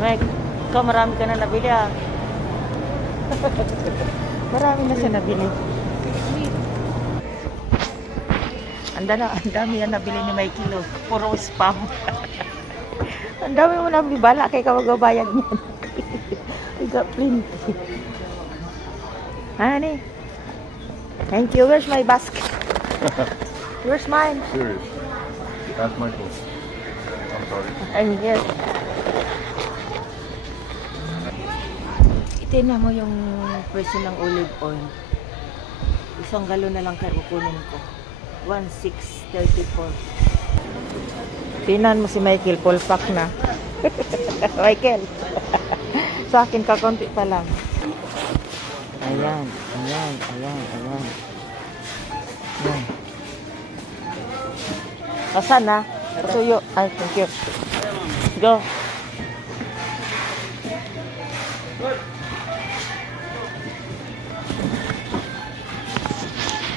Mike, ikaw marami ka na nabili ah. Marami na siya nabili. Ang dami yan nabili ni Mikey lo. Puro spam. Ang dami mo nang bibala kay kawagabayad mo. I got plenty. Honey. Thank you. Where's my basket? Where's mine? Serious. That's my fault. I'm sorry. I'm here. Tingnan mo yung presyo ng olive oil. Isang galon na lang kaya kukunin ko. 1,634. Tingnan mo si Michael, full pack na. Michael. Sa akin kakunti pa lang. Ayan, ayan, ayan, ayan. Ayan. Asan na? Pasuyo. Ay, thank you. Go.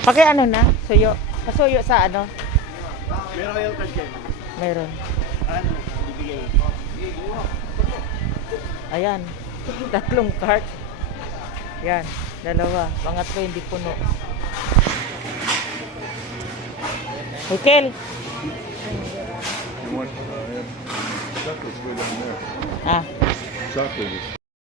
Paki ano na? Suyo. Pasuyo sa ano? Meron yung kasi. Meron. Ano? Bibigay. Ayan. 3 cart. Yan. 2. Mga 2 hindi puno. Michael. You want chocolate way down there. Ah. Chocolate is